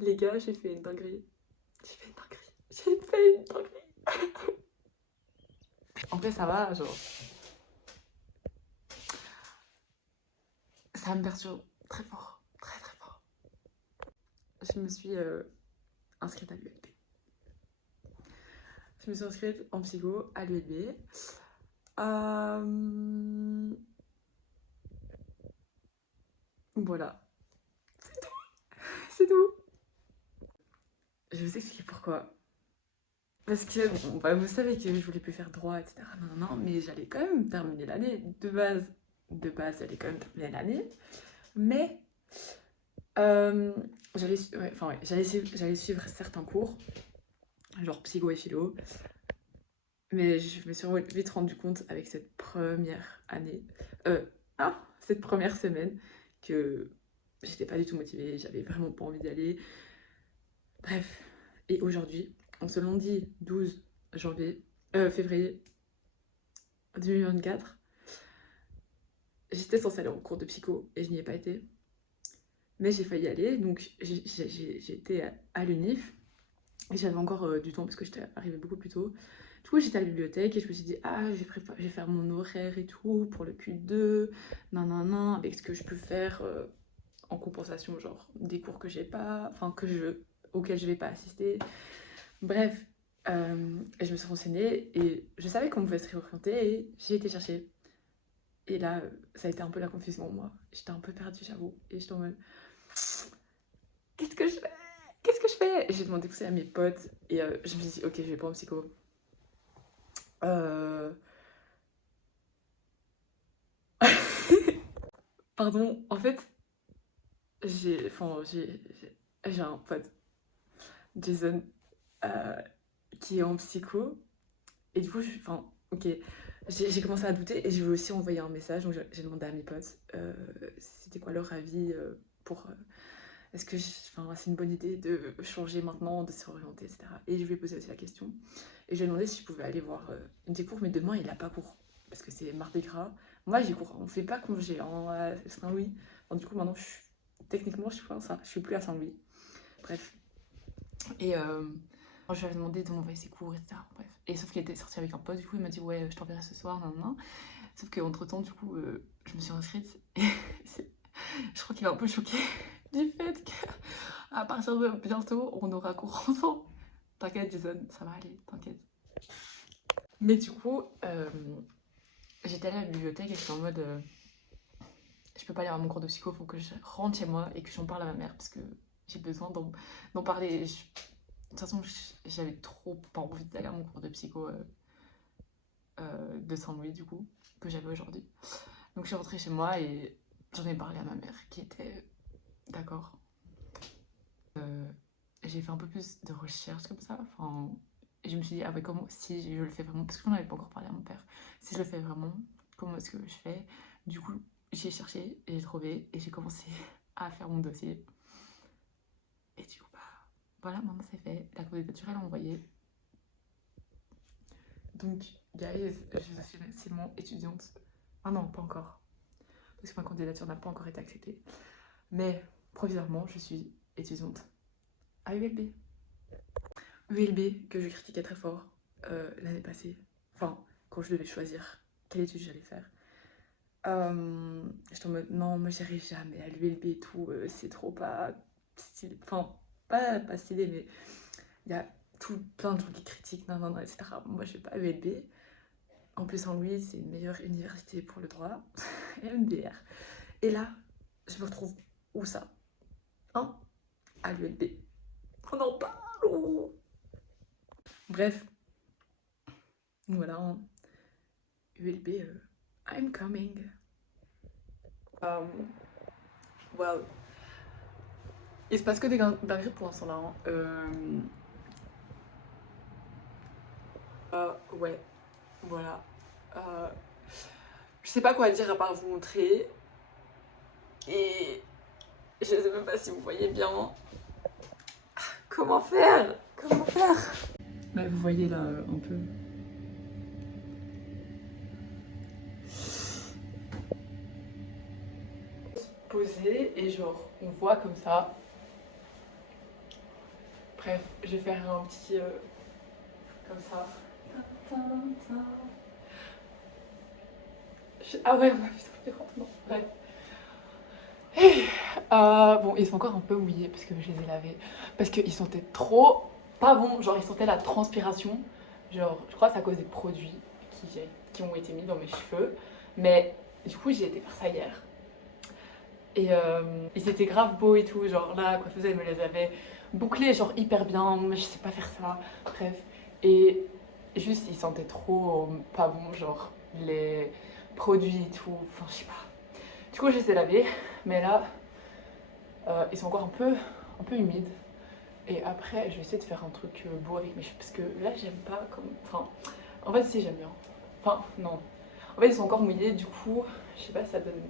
Les gars, j'ai fait une dinguerie. J'ai fait une dinguerie. J'ai fait une dinguerie. En fait, ça va, genre. Ça me perturbe très fort. Très très fort. Je me suis inscrite à l'ULB. Je me suis inscrite en psycho à l'ULB. Voilà. C'est tout. Je vais vous expliquer pourquoi. Parce que, bon, bah, vous savez que je voulais plus faire droit, etc. Non, non, mais j'allais quand même terminer l'année. De base, j'allais quand même terminer l'année. Mais j'allais suivre certains cours, genre psycho et philo. Mais je me suis vite rendu compte avec cette première année, euh, cette première semaine, que j'étais pas du tout motivée, j'avais vraiment pas envie d'y aller. Bref, et aujourd'hui, en ce lundi 12 février 2024, j'étais censée aller en cours de psycho et je n'y ai pas été. Mais j'ai failli y aller, donc j'ai été à l'UNIF et j'avais encore du temps parce que j'étais arrivée beaucoup plus tôt. Du coup, j'étais à la bibliothèque et je me suis dit, je vais faire mon horaire et tout pour le Q2, nan, avec ce que je peux faire en compensation, genre des cours que j'ai pas, auxquels je vais pas assister. Bref, je me suis renseignée et je savais qu'on pouvait se réorienter et j'ai été chercher. Et là, ça a été un peu la confusion en moi. J'étais un peu perdue, j'avoue. Et j'étais en mode, qu'est-ce que je fais? Qu'est-ce que je fais? J'ai demandé conseil à mes potes et je me suis dit, ok, je vais pas en psycho. Euh... Pardon, en fait, j'ai un pote, Jason, euh, qui est en psycho. Et du coup, ok, j'ai commencé à douter et je lui ai aussi envoyé un message. Donc, j'ai demandé à mes potes c'était quoi leur avis pour. Est-ce que c'est une bonne idée de changer maintenant, de se réorienter, etc. Et je lui ai posé aussi la question. Et je lui ai demandé si je pouvais aller voir des cours, mais demain, il n'a pas cours. Parce que c'est mardi gras. Moi, j'ai cours. On ne fait pas congé à Saint-Louis. Enfin, du coup, maintenant, techniquement, je suis plus à Saint-Louis. Bref. Et je lui avais demandé de m'envoyer ses cours, etc. Bref. Et sauf qu'il était sorti avec un pote, du coup, il m'a dit, ouais, je t'enverrai ce soir, nan. Sauf qu'entre temps, du coup, je me suis inscrite. Et je crois qu'il est un peu choqué du fait qu'à partir de bientôt, on aura cours ensemble. T'inquiète, Jason, ça va aller, t'inquiète. Mais du coup, j'étais allée à la bibliothèque et j'étais en mode je peux pas aller à mon cours de psycho, faut que je rentre chez moi et que j'en parle à ma mère parce que j'ai besoin d'en parler. De toute façon, j'avais trop pas envie d'aller à mon cours de psycho de Saint-Louis, du coup, que j'avais aujourd'hui. Donc je suis rentrée chez moi et j'en ai parlé à ma mère qui était d'accord. J'ai fait un peu plus de recherches comme ça. Enfin, et je me suis dit, ah ouais, comment, si je le fais vraiment, parce que j'en avais pas encore parlé à mon père, si je le fais vraiment, comment est-ce que je fais? Du coup, j'ai cherché et j'ai trouvé et j'ai commencé à faire mon dossier. Et du coup, bah, voilà, maintenant c'est fait. La candidature, elle est envoyée. Donc, guys, je suis officiellement étudiante. Ah non, pas encore. Parce que ma candidature n'a pas encore été acceptée. Mais, provisoirement, je suis étudiante à ULB. ULB, que je critiquais très fort l'année passée. Enfin, quand je devais choisir quelle étude j'allais faire. J'étais en mode, non, moi j'irai jamais à l'ULB et tout, c'est trop pas stylé. Enfin, pas stylé, mais il y a plein de gens qui critiquent, non, etc. Moi je vais pas à l'ULB. En plus, en Louis, c'est une meilleure université pour le droit, MDR. Et là, je me retrouve où ça? Hein? À l'ULB. On en parle! Bref, voilà, hein. ULB, I'm coming. Well, il se passe que des dingueries pour l'instant là. Hein. Ouais, voilà. Euh, je sais pas quoi dire à part vous montrer. Et je sais même pas si vous voyez bien. Comment faire? Comment faire? Bah, vous voyez là un peu. Posé et genre on voit comme ça Bref, je vais faire un petit comme ça. Ah ouais, putain, non, bref. Bon, ils sont encore un peu mouillés parce que je les ai lavés. Parce qu'ils sentaient trop pas bon. Genre, ils sentaient la transpiration. Genre, je crois que c'est à cause des produits qui ont été mis dans mes cheveux. Mais du coup, j'ai été faire ça hier. Et ils étaient grave beaux et tout. Genre, là, la coiffeuse, elle me les avait bouclés, genre hyper bien. Moi, je sais pas faire ça. Bref. Et juste, ils sentaient trop pas bon. Genre, les produits et tout. Enfin, je sais pas. Du coup, je les ai lavés. Mais là, ils sont encore un peu humides. Et après, je vais essayer de faire un truc beau avec mes cheveux. Parce que là, j'aime pas comme. Enfin, en fait, si, j'aime bien. Enfin, non. En fait, ils sont encore mouillés. Du coup, je sais pas si ça donne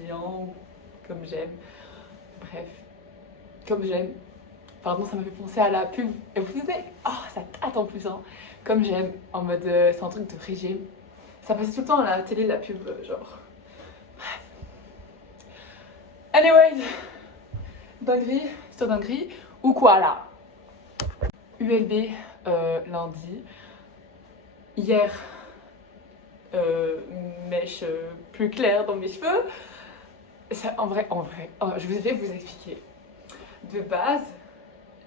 bien comme j'aime. Bref, comme j'aime. Pardon, ça m'a fait penser à la pub. Et vous savez, oh, ça tâte en plus, hein. Comme j'aime, en mode, c'est un truc de régime. Ça passait tout le temps à la télé, la pub, genre. Anyways, dinguerie sur dinguerie. Ou quoi là? ULB lundi. Hier, mèche plus claire dans mes cheveux. Ça, en vrai, je vais vous expliquer. De base,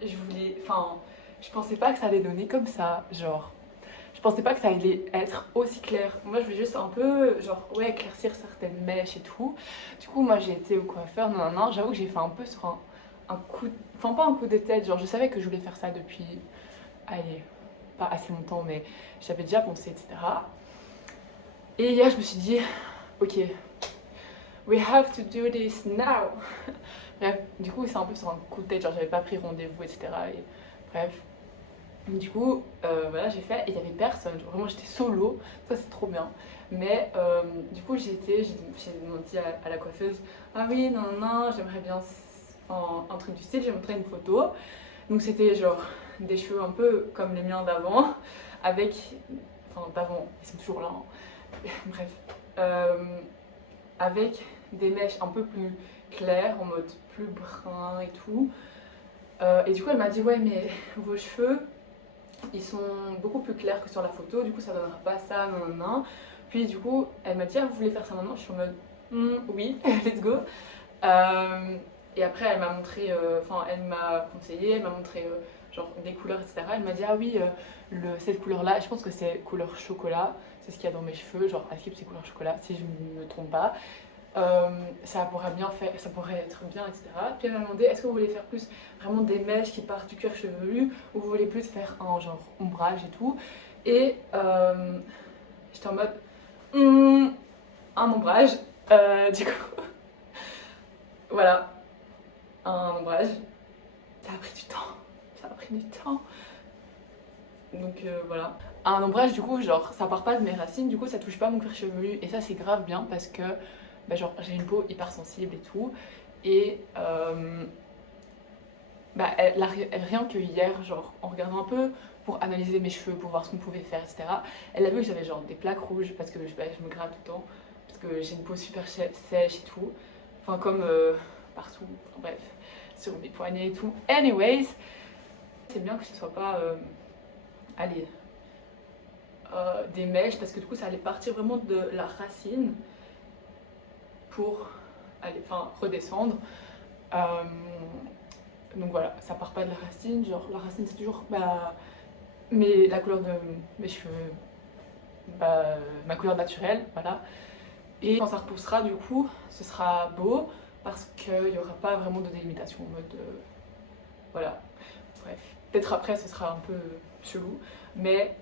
je pensais pas que ça allait donner comme ça, genre. Je pensais pas que ça allait être aussi clair. Moi, je voulais juste un peu, genre, ouais, éclaircir certaines mèches et tout. Du coup, moi, j'ai été au coiffeur, non, j'avoue que j'ai fait un peu sur un coup, enfin, pas un coup de tête, genre, je savais que je voulais faire ça depuis, allez, pas assez longtemps, mais j'avais déjà pensé, etc. Et hier, je me suis dit, ok, we have to do this now. Bref, du coup, c'est un peu sur un coup de tête, genre, j'avais pas pris rendez-vous, etc. Et, bref. Du coup, voilà, j'ai fait, et il y avait personne, genre, vraiment, j'étais solo, ça c'est trop bien. Mais du coup, j'ai demandé à la coiffeuse, ah oui, non, j'aimerais bien un truc du style, j'ai montré une photo. Donc c'était genre des cheveux un peu comme les miens d'avant, avec, enfin d'avant, ils sont toujours là, hein. Bref, avec des mèches un peu plus claires, en mode plus brun et tout. Et du coup, elle m'a dit, ouais, mais vos cheveux, ils sont beaucoup plus clairs que sur la photo, du coup, ça donnera pas ça, non. Puis du coup, elle m'a dit, ah, vous voulez faire ça maintenant? Je suis en mode, oui, let's go. Et après, elle m'a montré, elle m'a conseillé, elle m'a montré genre des couleurs, etc. Elle m'a dit, ah oui, cette couleur-là, je pense que c'est couleur chocolat, c'est ce qu'il y a dans mes cheveux, genre Askip c'est couleur chocolat, si je ne me trompe pas. Ça pourrait bien faire, ça pourrait être bien, etc. Puis elle m'a demandé, est-ce que vous voulez faire plus vraiment des mèches qui partent du cuir chevelu, ou vous voulez plus faire un genre ombrage et tout. Et j'étais en mode, un ombrage, du coup, voilà. Un ombrage. Ça a pris du temps. Donc voilà. Un ombrage, du coup, genre, ça part pas de mes racines, du coup, ça touche pas mon cuir chevelu. Et ça, c'est grave bien parce que, bah, genre, j'ai une peau hyper sensible et tout. Et rien que hier, genre, en regardant un peu pour analyser mes cheveux, pour voir ce qu'on pouvait faire, etc., elle a vu que j'avais genre des plaques rouges parce que je me gratte tout le temps, parce que j'ai une peau super sèche et tout. Enfin, comme partout, enfin, bref, sur mes poignets et tout. Anyways, c'est bien que ce soit pas, des mèches, parce que du coup, ça allait partir vraiment de la racine pour redescendre. Donc voilà, ça part pas de la racine, genre la racine c'est toujours mais la couleur de mes cheveux, ma couleur naturelle, voilà. Et quand ça repoussera, du coup, ce sera beau parce qu'il n'y aura pas vraiment de délimitation en mode. Voilà. Bref. Peut-être après, ce sera un peu chelou, mais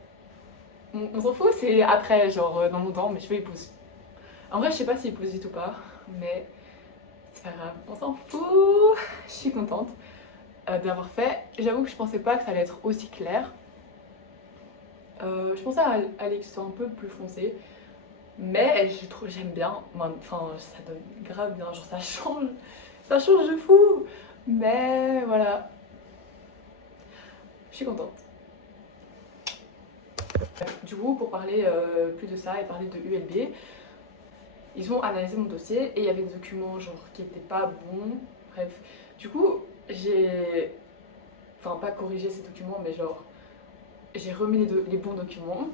on s'en fout, c'est après, genre dans mon temps, mes cheveux ils poussent. En vrai, je sais pas s'ils poussent vite ou pas, mais c'est pas grave, on s'en fout. Je suis contente d'avoir fait. J'avoue que je pensais pas que ça allait être aussi clair. Je pensais à aller que ce soit un peu plus foncé. Mais j'aime bien, enfin ça donne grave bien, genre ça change de fou. Mais voilà, je suis contente. Du coup, pour parler plus de ça et parler de ULB, ils ont analysé mon dossier et il y avait des documents genre qui étaient pas bons, bref. Du coup, enfin pas corrigé ces documents, mais genre j'ai remis les bons documents.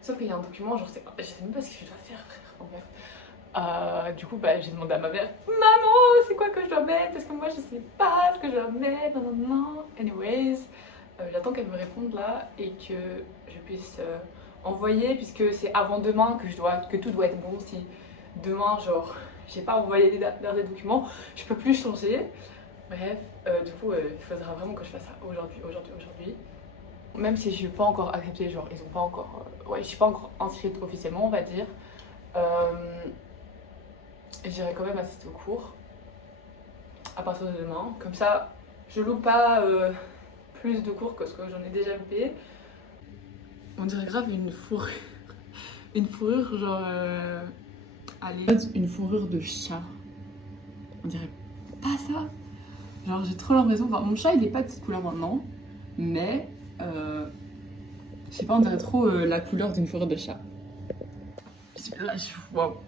Sauf qu'il y a un document, genre je sais même pas ce que je dois faire, frère. En bref. Du coup, bah, j'ai demandé à ma mère, maman, c'est quoi que je dois mettre? Parce que moi je sais pas ce que je dois mettre. Non, non, non. Anyways, j'attends qu'elle me réponde là et que je puisse envoyer, puisque c'est avant demain que tout doit être bon. Si demain, genre, j'ai pas envoyé les documents, je peux plus changer. Bref, du coup, il faudra vraiment que je fasse ça aujourd'hui. Même si je suis pas encore acceptée, genre, ils ont pas encore. Ouais, je suis pas encore inscrite officiellement, on va dire. J'irai quand même assister au cours à partir de demain. Comme ça, je loupe pas plus de cours que ce que j'en ai déjà loupé. On dirait grave une fourrure. Une fourrure, genre. Allez. Une fourrure de chat. On dirait pas ça. Genre, j'ai trop l'impression. Enfin, mon chat, il est pas de cette couleur maintenant. Mais. Je sais pas, on dirait trop la couleur d'une fourrure de chat. Waouh!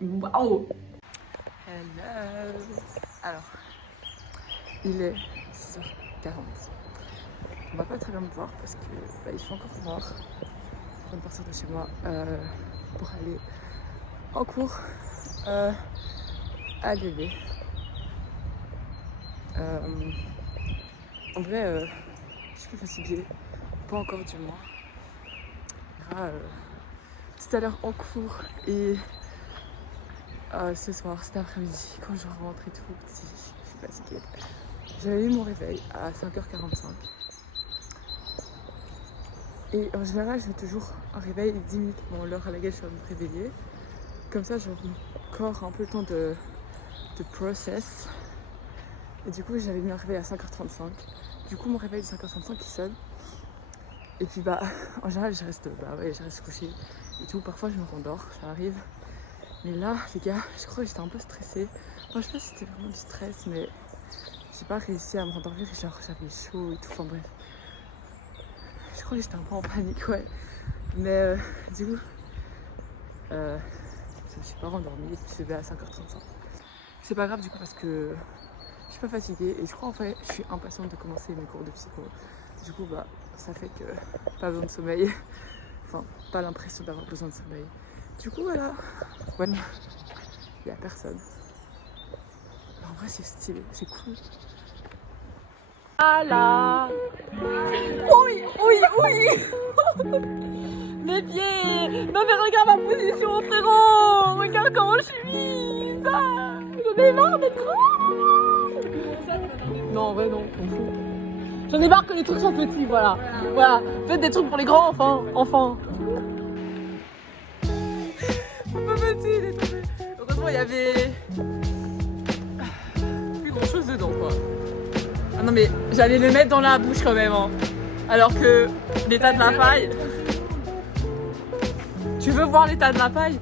Waouh! Hello! Alors, il est 6h40. On va pas très bien me voir parce que bah, il fait encore noir. Je viens de partir de chez moi pour aller en cours à bébé. En vrai, je suis fatiguée, pas encore du moins. Tout à l'heure en cours et ce soir, cet après-midi, quand je rentre et tout, si je suis fatiguée. J'avais eu mon réveil à 5h45. Et en général, j'ai toujours un réveil 10 minutes avant l'heure à laquelle je vais me réveiller. Comme ça, j'ai encore un peu le temps de process. Et du coup, j'avais mis un réveil à 5h35. Du coup, mon réveil de 5h35 il sonne. Et puis bah, en général, je reste couchée et tout. Parfois, je me rendors, ça arrive. Mais là, les gars, je crois que j'étais un peu stressée. Enfin, je sais pas si c'était vraiment du stress, mais j'ai pas réussi à me rendormir. Genre, j'avais chaud et tout. Enfin bref, je crois que j'étais un peu en panique, ouais. Mais du coup, je me suis pas rendormie et je me suis levée à 5h35. C'est pas grave du coup parce que je suis pas fatiguée et je crois en fait je suis impatiente de commencer mes cours de psycho. Du coup bah ça fait que pas besoin de sommeil. Enfin pas l'impression d'avoir besoin de sommeil. Du coup voilà. Ouais. Il y a personne. En vrai c'est stylé, c'est cool. Ah là. Oui, oui, oui. Mes pieds. Non mais regarde ma position frérot. Regarde comment je suis mise. J'en ai marre d'être grande. Non en vrai non, on fout. J'en ai marre que les trucs sont petits, voilà. Voilà, faites des trucs pour les grands enfin. Pas petit, il est tombé. Heureusement il y avait plus grand chose dedans quoi. Ah non mais j'allais le mettre dans la bouche quand même hein. Alors que l'état de la paille. Tu veux voir l'état de la paille?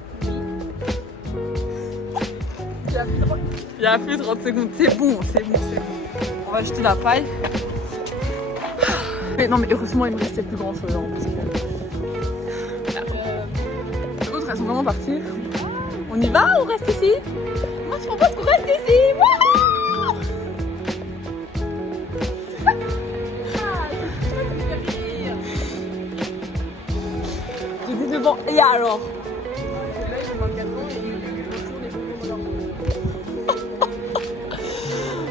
Il y a plus de 30 secondes, c'est bon. On va jeter la paille. Mais non mais heureusement il me restait plus grand chose. Les autres elles sont vraiment parties. On y va ou on reste ici? Moi je propose qu'on reste ici. Wouhou! J'ai dit devant, et alors?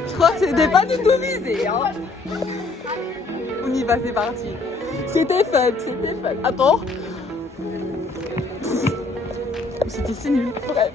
Je crois que c'était pas du tout visé hein. On y va, c'est parti. C'était fun. Attends. C'était si nul. Bref.